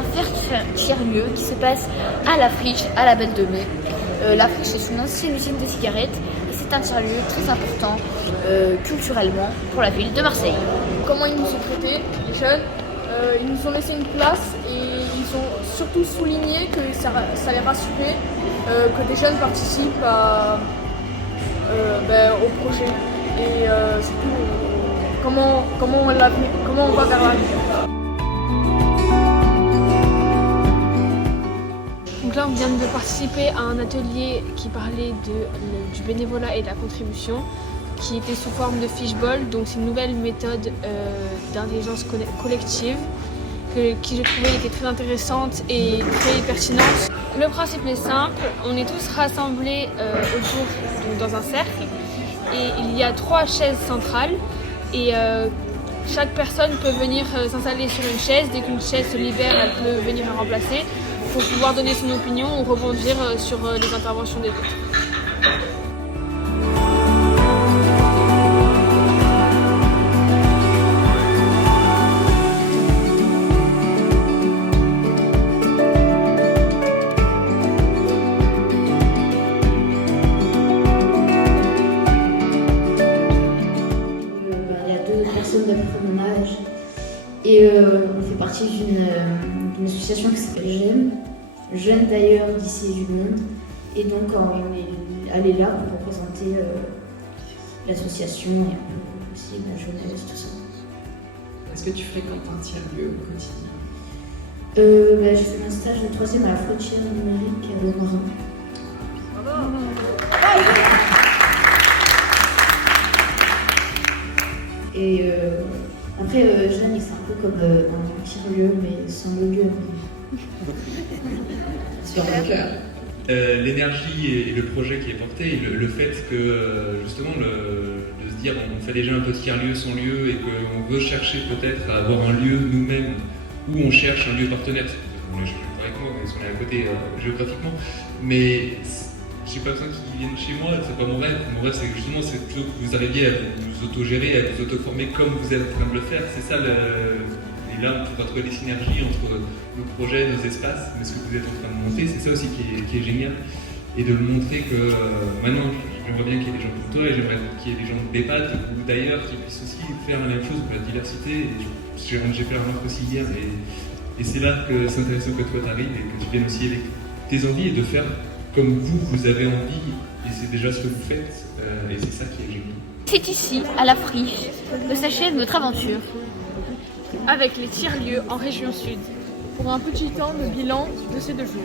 un tiers-lieu qui se passe à la Friche, à la Belle de Mai. La Friche est une ancienne usine de cigarettes et c'est un tiers-lieu très important culturellement pour la ville de Marseille. Comment ils nous ont traités, les jeunes, ils nous ont laissé une place et ils ont surtout souligné que ça les rassurait que des jeunes participent au projet et surtout comment on va vers l'avenir. Donc là, on vient de participer à un atelier qui parlait du bénévolat et de la contribution, qui était sous forme de fishbowl. Donc c'est une nouvelle méthode d'intelligence collective qui je trouvais était très intéressante et très pertinente. Le principe est simple, on est tous rassemblés autour, donc dans un cercle, et il y a 3 chaises centrales et chaque personne peut venir s'installer sur une chaise. Dès qu'une chaise se libère, elle peut venir la remplacer pour pouvoir donner son opinion ou rebondir sur les interventions des autres. Il y a 2 personnes d'à peu près mon âge et on fait partie d'une association qui s'appelle GEM, Jeunes d'ailleurs d'ici du monde, et donc on est allé là pour représenter l'association et un peu aussi la jeunesse, tout ça. Est-ce que tu fréquentes un tiers-lieu au quotidien? J'ai fait mon stage de 3e à la Flotière numérique à Beaumarin. Et après, Jeanne, c'est un peu comme un tiers-lieu, mais sans le lieu. L'énergie et le projet qui est porté, et le fait que justement de se dire on fait déjà un peu tiers-lieu son lieu et qu'on veut chercher peut-être à avoir un lieu nous-mêmes où on cherche un lieu partenaire. Je suis avec moi, on est à côté géographiquement, mais j'ai pas besoin qu'ils viennent chez moi, c'est pas mon rêve. Mon rêve, c'est justement plutôt que vous arriviez à vous auto-gérer, à vous auto-former comme vous êtes en train de le faire. C'est ça et là, on pourra trouver des synergies entre nos projets, nos espaces, mais ce que vous êtes en train de monter, c'est ça aussi qui est génial. Et de le montrer que maintenant, j'aimerais bien qu'il y ait des gens comme toi, et j'aimerais qu'il y ait des gens d'EHPAD ou d'ailleurs qui puissent aussi faire la même chose pour la diversité. J'ai fait la remarque aussi hier, et c'est là que c'est intéressant que toi t'arrives et que tu viennes aussi avec tes envies et de faire comme vous avez envie, et c'est déjà ce que vous faites, et c'est ça qui est génial. C'est ici, à la Friche, que s'achève notre aventure. Avec les tiers-lieux en région sud. Pour un petit temps, le bilan de ces 2 jours.